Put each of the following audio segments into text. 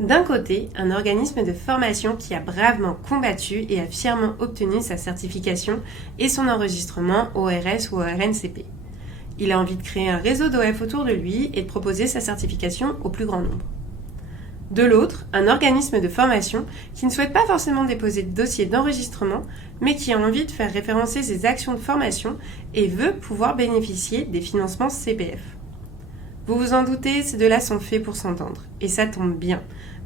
D'un côté, un organisme de formation qui a bravement combattu et a fièrement obtenu sa certification et son enregistrement ORS ou RNCP. Il a envie de créer un réseau d'OF autour de lui et de proposer sa certification au plus grand nombre. De l'autre, un organisme de formation qui ne souhaite pas forcément déposer de dossier d'enregistrement, mais qui a envie de faire référencer ses actions de formation et veut pouvoir bénéficier des financements CPF. Vous vous en doutez, ces deux-là sont faits pour s'entendre, et ça tombe bien,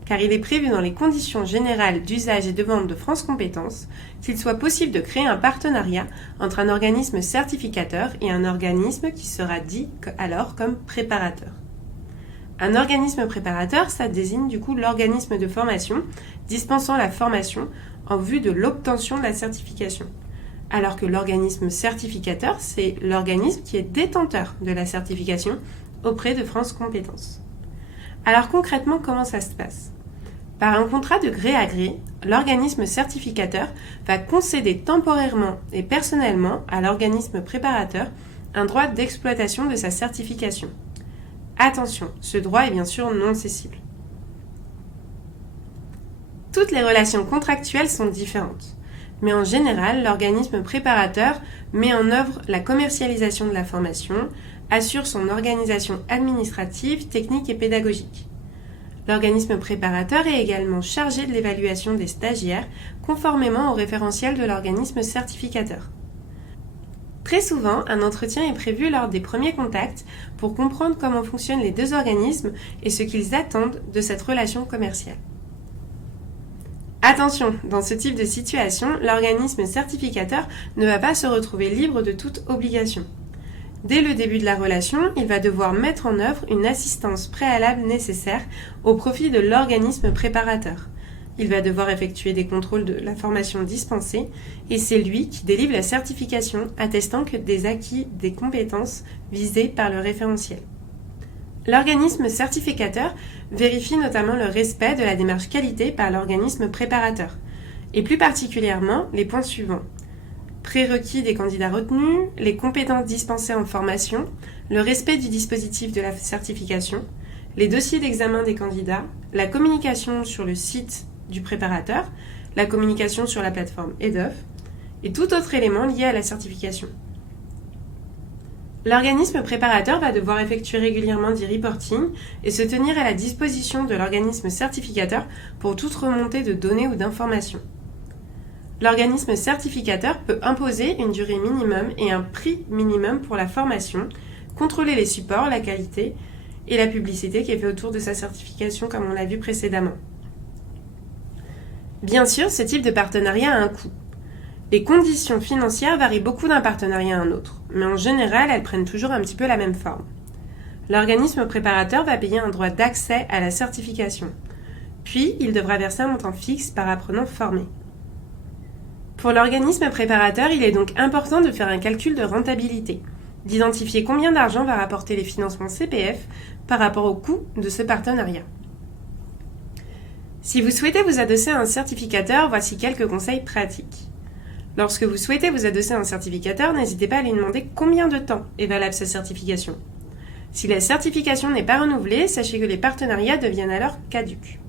car il est prévu dans les conditions générales d'usage et de vente de France Compétences qu'il soit possible de créer un partenariat entre un organisme certificateur et un organisme qui sera dit alors comme préparateur. Un organisme préparateur, ça désigne du coup l'organisme de formation dispensant la formation en vue de l'obtention de la certification. Alors que l'organisme certificateur, c'est l'organisme qui est détenteur de la certification auprès de France Compétences. Alors concrètement, comment ça se passe ? Par un contrat de gré à gré, l'organisme certificateur va concéder temporairement et personnellement à l'organisme préparateur un droit d'exploitation de sa certification. Attention, ce droit est bien sûr non cessible. Toutes les relations contractuelles sont différentes, mais en général, l'organisme préparateur met en œuvre la commercialisation de la formation, assure son organisation administrative, technique et pédagogique. L'organisme préparateur est également chargé de l'évaluation des stagiaires conformément au référentiel de l'organisme certificateur. Très souvent, un entretien est prévu lors des premiers contacts pour comprendre comment fonctionnent les deux organismes et ce qu'ils attendent de cette relation commerciale. Attention, dans ce type de situation, l'organisme certificateur ne va pas se retrouver libre de toute obligation. Dès le début de la relation, il va devoir mettre en œuvre une assistance préalable nécessaire au profit de l'organisme préparateur. Il va devoir effectuer des contrôles de la formation dispensée et c'est lui qui délivre la certification attestant que des acquis des compétences visées par le référentiel. L'organisme certificateur vérifie notamment le respect de la démarche qualité par l'organisme préparateur et plus particulièrement les points suivants. Prérequis des candidats retenus, les compétences dispensées en formation, le respect du dispositif de la certification, les dossiers d'examen des candidats, la communication sur le site du préparateur, la communication sur la plateforme EDOF et tout autre élément lié à la certification. L'organisme préparateur va devoir effectuer régulièrement du reporting et se tenir à la disposition de l'organisme certificateur pour toute remontée de données ou d'informations. L'organisme certificateur peut imposer une durée minimum et un prix minimum pour la formation, contrôler les supports, la qualité et la publicité qui est faite autour de sa certification comme on l'a vu précédemment. Bien sûr, ce type de partenariat a un coût. Les conditions financières varient beaucoup d'un partenariat à un autre, mais en général, elles prennent toujours un petit peu la même forme. L'organisme préparateur va payer un droit d'accès à la certification, puis il devra verser un montant fixe par apprenant formé. Pour l'organisme préparateur, il est donc important de faire un calcul de rentabilité, d'identifier combien d'argent va rapporter les financements CPF par rapport au coût de ce partenariat. Si vous souhaitez vous adosser à un certificateur, voici quelques conseils pratiques. Lorsque vous souhaitez vous adosser à un certificateur, n'hésitez pas à lui demander combien de temps est valable sa certification. Si la certification n'est pas renouvelée, sachez que les partenariats deviennent alors caducs.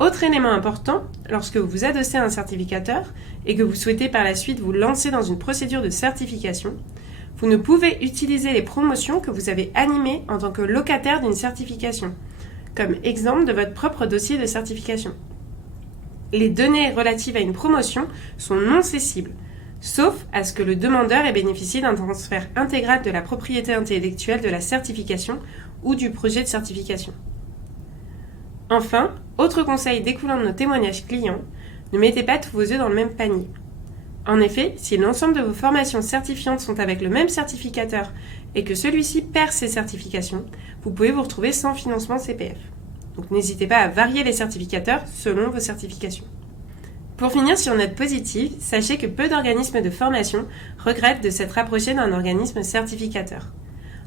Autre élément important, lorsque vous vous adossez à un certificateur et que vous souhaitez par la suite vous lancer dans une procédure de certification, vous ne pouvez utiliser les promotions que vous avez animées en tant que locataire d'une certification, comme exemple de votre propre dossier de certification. Les données relatives à une promotion sont non cessibles, sauf à ce que le demandeur ait bénéficié d'un transfert intégral de la propriété intellectuelle de la certification ou du projet de certification. Enfin, autre conseil découlant de nos témoignages clients, ne mettez pas tous vos œufs dans le même panier. En effet, si l'ensemble de vos formations certifiantes sont avec le même certificateur et que celui-ci perd ses certifications, vous pouvez vous retrouver sans financement CPF. Donc n'hésitez pas à varier les certificateurs selon vos certifications. Pour finir sur une note positive, sachez que peu d'organismes de formation regrettent de s'être rapprochés d'un organisme certificateur.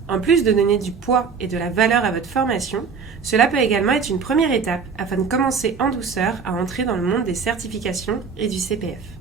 En plus de donner du poids et de la valeur à votre formation, cela peut également être une première étape afin de commencer en douceur à entrer dans le monde des certifications et du CPF.